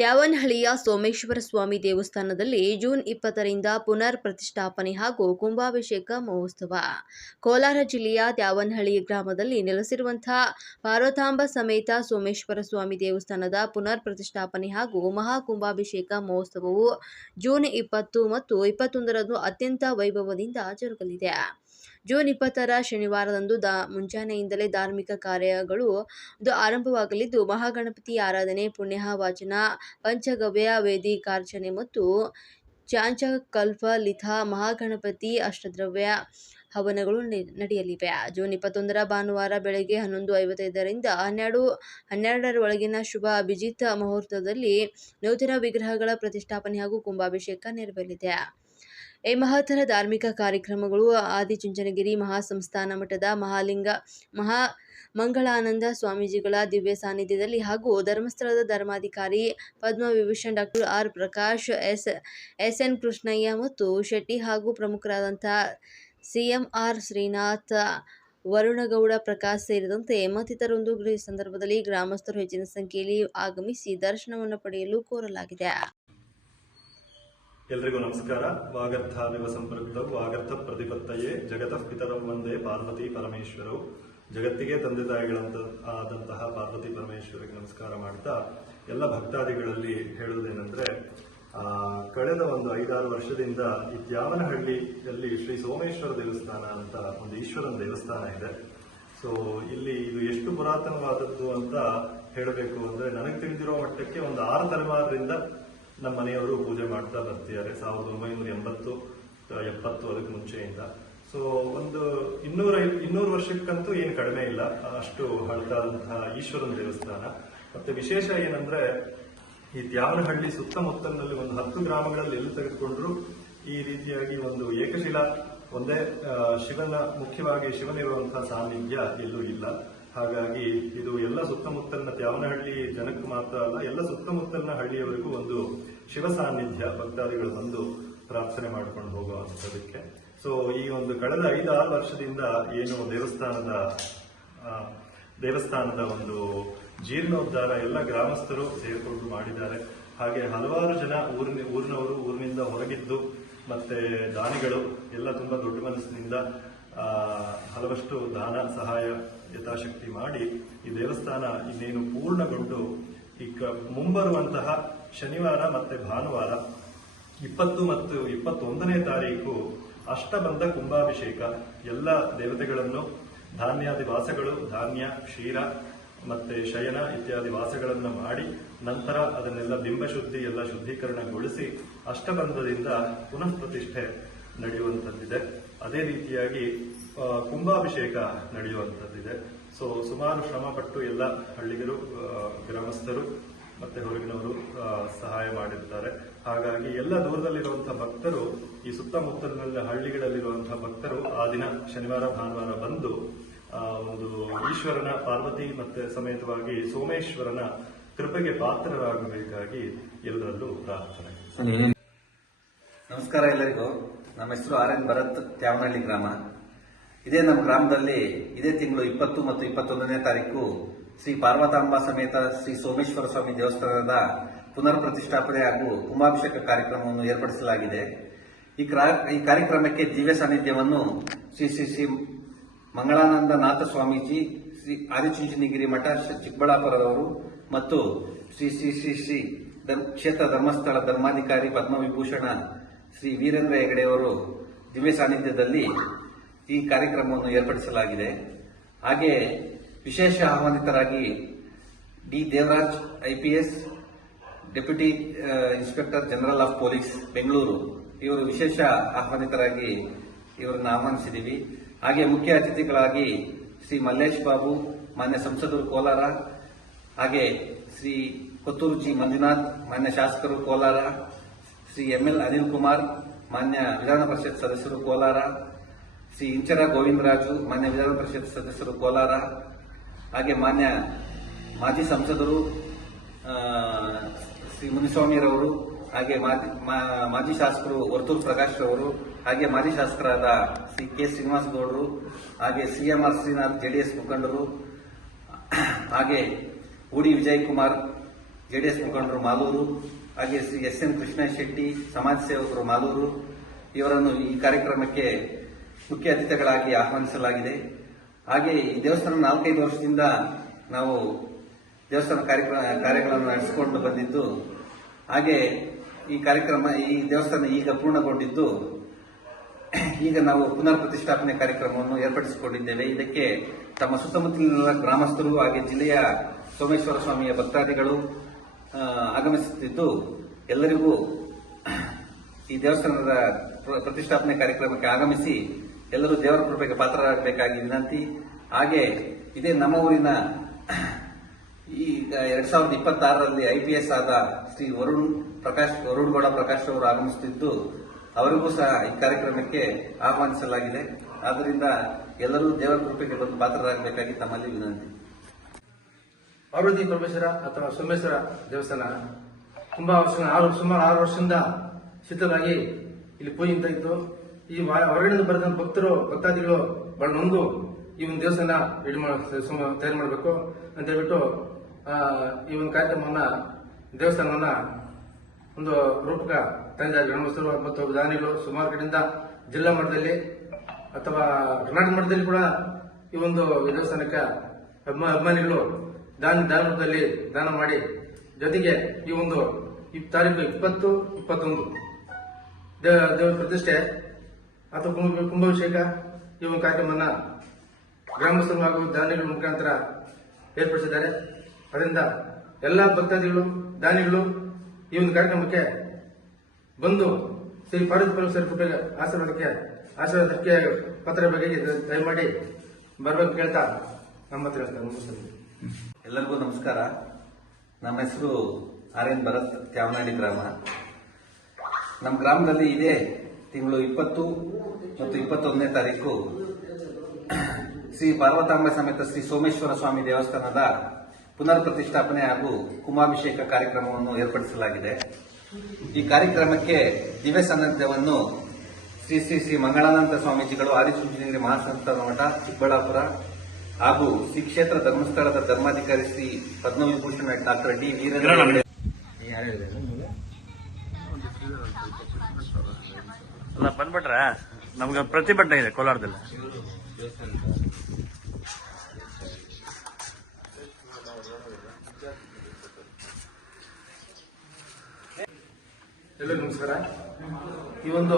ತ್ಯಾವನಹಳ್ಳಿಯ ಸೋಮೇಶ್ವರ ಸ್ವಾಮಿ ದೇವಸ್ಥಾನದಲ್ಲಿ ಜೂನ್ 20ರಿಂದ ಪುನರ್ ಪ್ರತಿಷ್ಠಾಪನೆ ಹಾಗೂ ಕುಂಭಾಭಿಷೇಕ ಮಹೋತ್ಸವ. ಕೋಲಾರ ಜಿಲ್ಲೆಯ ತ್ಯಾವನಹಳ್ಳಿ ಗ್ರಾಮದಲ್ಲಿ ನೆಲೆಸಿರುವಂತಹ ಪಾರ್ವತಾಂಬ ಸಮೇತ ಸೋಮೇಶ್ವರ ಸ್ವಾಮಿ ದೇವಸ್ಥಾನದ ಪುನರ್ ಪ್ರತಿಷ್ಠಾಪನೆ ಹಾಗೂ ಮಹಾ ಕುಂಭಾಭಿಷೇಕ ಮಹೋತ್ಸವವು ಜೂನ್ 20 ಮತ್ತು 21ರಂದು ಅತ್ಯಂತ ವೈಭವದಿಂದ ಜರುಗಲಿದೆ. ಜೂನ್ 20ರ ಶನಿವಾರದಂದು ಮುಂಜಾನೆಯಿಂದಲೇ ಧಾರ್ಮಿಕ ಕಾರ್ಯಗಳು ಆರಂಭವಾಗಲಿದ್ದು, ಮಹಾಗಣಪತಿ ಆರಾಧನೆ, ಪುಣ್ಯ ವಾಚನ, ಪಂಚಗವ್ಯ ವೇದಿಕಾರ್ಚನೆ ಮತ್ತು ಚಾಂಚಕಲ್ಪಲಿತ ಮಹಾಗಣಪತಿ ಅಷ್ಟದ್ರವ್ಯ ಹವನಗಳು ನಡೆಯಲಿವೆ. ಜೂನ್ 21ರ ಭಾನುವಾರ ಬೆಳಗ್ಗೆ 11:55ರಿಂದ 12:12 ಒಳಗಿನ ಶುಭ ಅಭಿಜಿತ್ ಮುಹೂರ್ತದಲ್ಲಿ ನೂತನ ವಿಗ್ರಹಗಳ ಪ್ರತಿಷ್ಠಾಪನೆ ಹಾಗೂ ಕುಂಭಾಭಿಷೇಕ ನೆರವೇರಲಿದೆ. ಈ ಮಹತ್ತರ ಧಾರ್ಮಿಕ ಕಾರ್ಯಕ್ರಮಗಳು ಆದಿಚುಂಚನಗಿರಿ ಮಹಾಸಂಸ್ಥಾನ ಮಠದ ಮಂಗಳಾನಂದ ಸ್ವಾಮೀಜಿಗಳ ದಿವ್ಯ ಸಾನ್ನಿಧ್ಯದಲ್ಲಿ ಹಾಗೂ ಧರ್ಮಸ್ಥಳದ ಧರ್ಮಾಧಿಕಾರಿ ಪದ್ಮವಿಭೂಷಣ್ ಡಾಕ್ಟರ್ ಆರ್. ಪ್ರಕಾಶ್, ಎಸ್.ಎನ್. ಕೃಷ್ಣಯ್ಯ ಮತ್ತು ಶೆಟ್ಟಿ ಹಾಗೂ ಪ್ರಮುಖರಾದಂತಹ ಸಿ.ಎಂ.ಆರ್. ಶ್ರೀನಾಥ್, ವರುಣಗೌಡ ಪ್ರಕಾಶ್ ಸೇರಿದಂತೆ ಮತ್ತಿತರರು ಈ ಸಂದರ್ಭದಲ್ಲಿ ಗ್ರಾಮಸ್ಥರು ಹೆಚ್ಚಿನ ಸಂಖ್ಯೆಯಲ್ಲಿ ಆಗಮಿಸಿ ದರ್ಶನವನ್ನು ಪಡೆಯಲು ಕೋರಲಾಗಿದೆ. ಎಲ್ರಿಗೂ ನಮಸ್ಕಾರ. ವಾಗರ್ಥಾದಿವ ಸಂಪೃಕ್ತವು ವಾಗರ್ಥ ಪ್ರತಿಪತ್ತಯೇ ಜಗತಃ ಪಿತರಂ ವಂದೇ ಪಾರ್ವತಿ ಪರಮೇಶ್ವರವು. ಜಗತ್ತಿಗೆ ತಂದೆ ತಾಯಿಗಳಂತಹ ಪಾರ್ವತಿ ಪರಮೇಶ್ವರಿಗೆ ನಮಸ್ಕಾರ ಮಾಡ್ತಾ ಎಲ್ಲ ಭಕ್ತಾದಿಗಳಲ್ಲಿ ಹೇಳುವುದೇನೆಂದ್ರೆ, ಕಳೆದ ಒಂದು 5-6 ವರ್ಷದಿಂದ ಈ ತ್ಯಾವನಹಳ್ಳಿಯಲ್ಲಿ ಶ್ರೀ ಸೋಮೇಶ್ವರ ದೇವಸ್ಥಾನ ಅಂತ ಒಂದು ಈಶ್ವರನ ದೇವಸ್ಥಾನ ಇದೆ. ಸೊ ಇಲ್ಲಿ ಇದು ಎಷ್ಟು ಪುರಾತನವಾದದ್ದು ಅಂತ ಹೇಳಬೇಕು ಅಂದ್ರೆ, ನನಗೆ ತಿಳಿದಿರೋ ಮಟ್ಟಕ್ಕೆ ಒಂದು 6 ತಲೆಮಾರರಿಂದ ನಮ್ಮ ಮನೆಯವರು ಪೂಜೆ ಮಾಡ್ತಾ ಬರ್ತಿದ್ದಾರೆ. 1980 ಅದಕ್ಕೆ ಮುಂಚೆಯಿಂದ. ಸೊ ಒಂದು 200 ವರ್ಷಕ್ಕಂತೂ ಏನು ಕಡಿಮೆ ಇಲ್ಲ, ಅಷ್ಟು ಹಳತಾದಂತಹ ಈಶ್ವರನ ದೇವಸ್ಥಾನ. ಮತ್ತೆ ವಿಶೇಷ ಏನಂದ್ರೆ, ಈ ತ್ಯಾವನಹಳ್ಳಿ ಸುತ್ತಮುತ್ತಲಿನಲ್ಲಿ ಒಂದು 10 ಗ್ರಾಮಗಳಲ್ಲಿ ಎಲ್ಲಿ ತೆಗೆದುಕೊಂಡ್ರು ಈ ರೀತಿಯಾಗಿ ಒಂದು ಏಕಶಿಲಾ ಒಂದೇ ಮುಖ್ಯವಾಗಿ ಶಿವನಿರುವಂತಹ ಸಾನ್ನಿಧ್ಯ ಎಲ್ಲೂ ಇಲ್ಲ. ಹಾಗಾಗಿ ಇದು ಎಲ್ಲ ಸುತ್ತಮುತ್ತಲಿನ ತ್ಯಾವನಹಳ್ಳಿ ಜನಕ್ಕೆ ಮಾತ್ರ ಅಲ್ಲ, ಎಲ್ಲ ಸುತ್ತಮುತ್ತಲಿನ ಹಳ್ಳಿಯವರಿಗೂ ಒಂದು ಶಿವ ಸಾನ್ನಿಧ್ಯ, ಭಕ್ತಾದಿಗಳು ಬಂದು ಪ್ರಾರ್ಥನೆ ಮಾಡ್ಕೊಂಡು ಹೋಗುವಂಥದಕ್ಕೆ. ಸೊ ಈ ಒಂದು ಕಳೆದ 5-6 ವರ್ಷದಿಂದ ಏನು ದೇವಸ್ಥಾನದ ಒಂದು ಜೀರ್ಣೋದ್ಧಾರ ಎಲ್ಲ ಗ್ರಾಮಸ್ಥರು ಸೇರಿಕೊಂಡು ಮಾಡಿದ್ದಾರೆ. ಹಾಗೆ ಹಲವಾರು ಜನ ಊರಿನವರು, ಊರಿನಿಂದ ಹೊರಗಿದ್ದು ಮತ್ತೆ ದಾನಿಗಳು ಎಲ್ಲ ತುಂಬಾ ದೊಡ್ಡ ಮನಸ್ಸಿನಿಂದ ಹಲವಷ್ಟು ದಾನ ಸಹಾಯ ಯಥಾಶಕ್ತಿ ಮಾಡಿ ಈ ದೇವಸ್ಥಾನ ಇನ್ನೇನು ಪೂರ್ಣಗೊಂಡು ಮುಂಬರುವಂತಹ ಶನಿವಾರ ಮತ್ತೆ ಭಾನುವಾರ 20 ಮತ್ತು 21ನೇ ತಾರೀಕು ಅಷ್ಟಬಂಧ ಕುಂಭಾಭಿಷೇಕ, ಎಲ್ಲ ದೇವತೆಗಳನ್ನು ಧಾನ್ಯಾದಿ ವಾಸಗಳು, ಧಾನ್ಯ, ಕ್ಷೀರ ಮತ್ತೆ ಶಯನ ಇತ್ಯಾದಿ ವಾಸಗಳನ್ನು ಮಾಡಿ ನಂತರ ಅದನ್ನೆಲ್ಲ ಬಿಂಬಶುದ್ಧಿ ಎಲ್ಲ ಶುದ್ಧೀಕರಣಗೊಳಿಸಿ ಅಷ್ಟಬಂಧದಿಂದ ಪುನಃ ಪ್ರತಿಷ್ಠೆ ನಡೆಯುವಂಥದ್ದಿದೆ. ಅದೇ ರೀತಿಯಾಗಿ ಕುಂಭಾಭಿಷೇಕ ನಡೆಯುವಂಥದ್ದಿದೆ. ಸೊ ಸುಮಾರು ಶ್ರಮಪಟ್ಟು ಎಲ್ಲ ಹಳ್ಳಿಗರು, ಗ್ರಾಮಸ್ಥರು ಮತ್ತೆ ಹೊರಗಿನವರು ಸಹಾಯ ಮಾಡಿರ್ತಾರೆ. ಹಾಗಾಗಿ ಎಲ್ಲ ದೂರದಲ್ಲಿರುವಂತಹ ಭಕ್ತರು, ಈ ಸುತ್ತಮುತ್ತಲಿನ ಹಳ್ಳಿಗಳಲ್ಲಿರುವಂತಹ ಭಕ್ತರು ಆ ದಿನ ಶನಿವಾರ ಭಾನುವಾರ ಬಂದು ಒಂದು ಈಶ್ವರನ, ಪಾರ್ವತಿ ಮತ್ತೆ ಸಮೇತವಾಗಿ ಸೋಮೇಶ್ವರನ ಕೃಪೆಗೆ ಪಾತ್ರರಾಗಬೇಕಾಗಿ ಎಲ್ಲರಲ್ಲೂ ಪ್ರಾರ್ಥನೆ. ನಮಸ್ಕಾರ ಎಲ್ಲರಿಗೂ. ನಮ್ಮ ಹೆಸರು ಆರ್.ಎನ್. ಭರತ್, ತ್ಯಾವನಹಳ್ಳಿ ಗ್ರಾಮ. ಇದೇ ನಮ್ಮ ಗ್ರಾಮದಲ್ಲಿ ಇದೇ ತಿಂಗಳು 20 ಮತ್ತು 21ನೇ ತಾರೀಕು ಶ್ರೀ ಪಾರ್ವತಾಂಬ ಸಮೇತ ಶ್ರೀ ಸೋಮೇಶ್ವರ ಸ್ವಾಮಿ ದೇವಸ್ಥಾನದ ಪುನರ್ ಪ್ರತಿಷ್ಠಾಪನೆ ಹಾಗೂ ಕುಂಭಾಭಿಷೇಕ ಕಾರ್ಯಕ್ರಮವನ್ನು ಏರ್ಪಡಿಸಲಾಗಿದೆ. ಈ ಕಾರ್ಯಕ್ರಮಕ್ಕೆ ದಿವ್ಯ ಸಾನ್ನಿಧ್ಯವನ್ನು ಶ್ರೀ ಶ್ರೀ ಶ್ರೀ ಮಂಗಳಾನಂದನಾಥ ಸ್ವಾಮೀಜಿ, ಶ್ರೀ ಆದಿಚುಂಚನಗಿರಿ ಮಠ ಚಿಕ್ಕಬಳ್ಳಾಪುರದವರು ಮತ್ತು ಶ್ರೀ ಶ್ರೀ ಶ್ರೀ ಶ್ರೀ ಕ್ಷೇತ್ರ ಧರ್ಮಸ್ಥಳ ಧರ್ಮಾಧಿಕಾರಿ ಪದ್ಮವಿಭೂಷಣ ಶ್ರೀ ವೀರೇಂದ್ರ ಹೆಗಡೆಯವರು ದಿವ್ಯ ಸಾನ್ನಿಧ್ಯದಲ್ಲಿ ಈ ಕಾರ್ಯಕ್ರಮವನ್ನು ಏರ್ಪಡಿಸಲಾಗಿದೆ. ಹಾಗೆ ವಿಶೇಷ ಆಹ್ವಾನಿತರಾಗಿ D. Devaraj IPS, deputy inspector general of police Bengaluru, ಇವರು ವಿಶೇಷ ಆಹ್ವಾನಿತರಾಗಿ ಇವರನ್ನು ಆಹ್ವಾನಿಸಿದ್ದೀವಿ. ಹಾಗೆ ಮುಖ್ಯ ಅತಿಥಿಗಳಾಗಿ ಶ್ರೀ ಮಲ್ಲೇಶ್ ಬಾಬು, ಮಾನ್ಯ ಸಂಸದರು ಕೋಲಾರ, ಹಾಗೆ ಶ್ರೀ ಕೊತ್ತೂರು ಜಿ. ಮಂಜುನಾಥ್, ಮಾನ್ಯ ಶಾಸಕರು ಕೋಲಾರ, ಶ್ರೀ ML ಅನಿಲ್ ಕುಮಾರ್, ಮಾನ್ಯ ವಿಧಾನ ಪರಿಷತ್ ಸದಸ್ಯರು ಕೋಲಾರ, ಶ್ರೀ ಇಂಚರ ಗೋವಿಂದರಾಜು, ಮಾನ್ಯ ವಿಧಾನ ಪರಿಷತ್ ಸದಸ್ಯರು ಕೋಲಾರ, ಹಾಗೆ ಮಾನ್ಯ ಮಾಜಿ ಸಂಸದರು ಶ್ರೀ ಮುನಿಸ್ವಾಮಿರವರು, ಹಾಗೆ ಮಾಜಿ ಶಾಸಕರು ವರ್ತೂರು ಪ್ರಕಾಶ್ ರವರು, ಹಾಗೆ ಮಾಜಿ ಶಾಸಕರಾದ ಶ್ರೀ ಕೆ. ಶ್ರೀನಿವಾಸ ಗೌಡರು, ಹಾಗೆ ಸಿ.ಎಂ.ಆರ್. ಶ್ರೀನಾಥ್ JDS ಮುಖಂಡರು, ಹಾಗೆ ಉಡಿ ವಿಜಯ್ ಕುಮಾರ್, ಜೆಡಿಎಸ್ ಮುಖಂಡರು ಮಾಲೂರು, ಹಾಗೆ ಶ್ರೀ ಎಸ್.ಎನ್. ಕೃಷ್ಣ ಶೆಟ್ಟಿ, ಸಮಾಜ ಸೇವಕರು ಮಾಲೂರು ಇವರನ್ನು ಈ ಕಾರ್ಯಕ್ರಮಕ್ಕೆ ಮುಖ್ಯ ಅತಿಥಿಗಳಾಗಿ ಆಹ್ವಾನಿಸಲಾಗಿದೆ. ಹಾಗೆ ಈ ದೇವಸ್ಥಾನ 4-5 ವರ್ಷದಿಂದ ನಾವು ದೇವಸ್ಥಾನ ಕಾರ್ಯಗಳನ್ನು ನಡೆಸಿಕೊಂಡು ಬಂದಿದ್ದು, ಹಾಗೆ ಈ ದೇವಸ್ಥಾನ ಈಗ ಪೂರ್ಣಗೊಂಡಿದ್ದು, ಈಗ ನಾವು ಪುನರ್ ಪ್ರತಿಷ್ಠಾಪನೆ ಕಾರ್ಯಕ್ರಮವನ್ನು ಏರ್ಪಡಿಸಿಕೊಂಡಿದ್ದೇವೆ. ಇದಕ್ಕೆ ತಮ್ಮ ಸುತ್ತಮುತ್ತಲಿನ ಗ್ರಾಮಸ್ಥರು ಹಾಗೆ ಜಿಲ್ಲೆಯ ಸೋಮೇಶ್ವರ ಸ್ವಾಮಿಯ ಭಕ್ತಾದಿಗಳು ಆಗಮಿಸುತ್ತಿದ್ದು, ಎಲ್ಲರಿಗೂ ಈ ದೇವಸ್ಥಾನದ ಪ್ರತಿಷ್ಠಾಪನೆ ಕಾರ್ಯಕ್ರಮಕ್ಕೆ ಆಗಮಿಸಿ ಎಲ್ಲರೂ ದೇವರ ಕೃಪೆಗೆ ಪಾತ್ರರಾಗಬೇಕಾಗಿ ವಿನಂತಿ. ಹಾಗೆ ಇದೇ ನಮ್ಮ ಊರಿನ ಈಗ 2026ರಲ್ಲಿ IPS ಆದ ಶ್ರೀ ವರುಣಗೌಡ ಪ್ರಕಾಶ್ ಅವರು ಆಗಮಿಸುತ್ತಿದ್ದು, ಅವರಿಗೂ ಸಹ ಈ ಕಾರ್ಯಕ್ರಮಕ್ಕೆ ಆಹ್ವಾನಿಸಲಾಗಿದೆ. ಆದ್ದರಿಂದ ಎಲ್ಲರೂ ದೇವರ ಕೃಪೆಗೆ ಬಂದು ಪಾತ್ರರಾಗಬೇಕಾಗಿ ತಮ್ಮಲ್ಲಿ ವಿನಂತಿ. ಪಾರ್ವತಿ ಪರಮೇಶ್ವರ ಅಥವಾ ಸೋಮೇಶ್ವರ ದೇವಸ್ಥಾನ ತುಂಬಾ ಸುಮಾರು 6 ವರ್ಷದಿಂದ ಶಿಥಿಲವಾಗಿ ಇಲ್ಲಿ ಪೂಜೆ ಇತ್ತು. ಈ ಹೊರಗಡೆಯಿಂದ ಬರೆದ ಭಕ್ತಾದಿಗಳು ಬಹಳ ನೊಂದು ಈ ಒಂದು ದೇವಸ್ಥಾನ ತಯಾರು ಮಾಡಬೇಕು ಅಂತ ಹೇಳ್ಬಿಟ್ಟು ಈ ಒಂದು ಕಾರ್ಯಕ್ರಮವನ್ನ ದೇವಸ್ಥಾನವನ್ನ ಒಂದು ರೂಪಕ ತಂದಿದ್ದಾರೆ ಗ್ರಾಮಸ್ಥರು ಮತ್ತು ದಾನಿಗಳು. ಸುಮಾರು ಕಡೆಯಿಂದ ಜಿಲ್ಲಾ ಮಟ್ಟದಲ್ಲಿ ಅಥವಾ ಕರ್ನಾಟಕ ಮಟ್ಟದಲ್ಲಿ ಕೂಡ ಈ ಒಂದು ದೇವಸ್ಥಾನಕ್ಕೆ ಅಭಿಮಾನಿಗಳು ದಾನದಲ್ಲಿ ದಾನ ಮಾಡಿ, ಜೊತೆಗೆ ಈ ಒಂದು ತಾರೀಕು 20-21 ದೇವರ ಪ್ರತಿಷ್ಠೆ ಅಥವಾ ಕುಂಭಾಭಿಷೇಕ ಈ ಒಂದು ಕಾರ್ಯಕ್ರಮವನ್ನ ಗ್ರಾಮಸ್ಥರು ಹಾಗೂ ದಾನಿಗಳ ಮುಖಾಂತರ ಏರ್ಪಡಿಸಿದ್ದಾರೆ. ಅದರಿಂದ ಎಲ್ಲಾ ಭಕ್ತಾದಿಗಳು ದಾನಿಗಳು ಈ ಒಂದು ಕಾರ್ಯಕ್ರಮಕ್ಕೆ ಬಂದು ಶ್ರೀ ಪಾರ್ವತಿ ಪರಮೇಶ್ವರ ಕೃಪೆಗೆ ಆಶೀರ್ವಾದಕ್ಕೆ ಪತ್ರ ಬಗ್ಗೆ ದಯಮಾಡಿ ಬರ್ಬೇಕು ಕೇಳ್ತಾ ನಮ್ಮ ಹತ್ರ ಎಲ್ಲರಿಗೂ ನಮಸ್ಕಾರ. ನಮ್ಮ ಹೆಸರು ಆರ್.ಎನ್. ಭರತ್, ತ್ಯಾವನಹಳ್ಳಿ ಗ್ರಾಮ. ನಮ್ಮ ಗ್ರಾಮದಲ್ಲಿ ಇದೇ ತಿಂಗಳು 20 ಮತ್ತು 21ನೇ ತಾರೀಕು ಶ್ರೀ ಪಾರ್ವತಾಂಬ ಸಮೇತ ಶ್ರೀ ಸೋಮೇಶ್ವರ ಸ್ವಾಮಿ ದೇವಸ್ಥಾನದ ಪುನರ್ ಪ್ರತಿಷ್ಠಾಪನೆ ಹಾಗೂ ಕುಂಭಾಭಿಷೇಕ ಕಾರ್ಯಕ್ರಮವನ್ನು ಏರ್ಪಡಿಸಲಾಗಿದೆ. ಈ ಕಾರ್ಯಕ್ರಮಕ್ಕೆ ದಿವ್ಯ ಸಾನ್ನಿಧ್ಯವನ್ನು ಶ್ರೀ ಮಂಗಳಾನಂದ ಸ್ವಾಮೀಜಿಗಳು, ಆದಿಚುಂಚನಗಿರಿ ಮಹಾಸಂಸ್ಥಾನ ಮಠ, ಚಿಕ್ಕಬಳ್ಳಾಪುರ ಹಾಗೂ ಶ್ರೀ ಕ್ಷೇತ್ರ ಧರ್ಮಸ್ಥಳದ ಧರ್ಮಾಧಿಕಾರಿ ಶ್ರೀ ಪದ್ಮವಿಭೂಷಣ ಡಾಕ್ಟರ್ ಡಿ ವೀರೇಂದ್ರ ಬಂದ್ಬಿಟ್ರೆ ನಮ್ಗೆ ಪ್ರತಿಭಟನೆ ಇದೆ ಕೋಲಾರದಲ್ಲಿ. ಎಲ್ಲರಿಗೂ ನಮಸ್ಕಾರ. ಈ ಒಂದು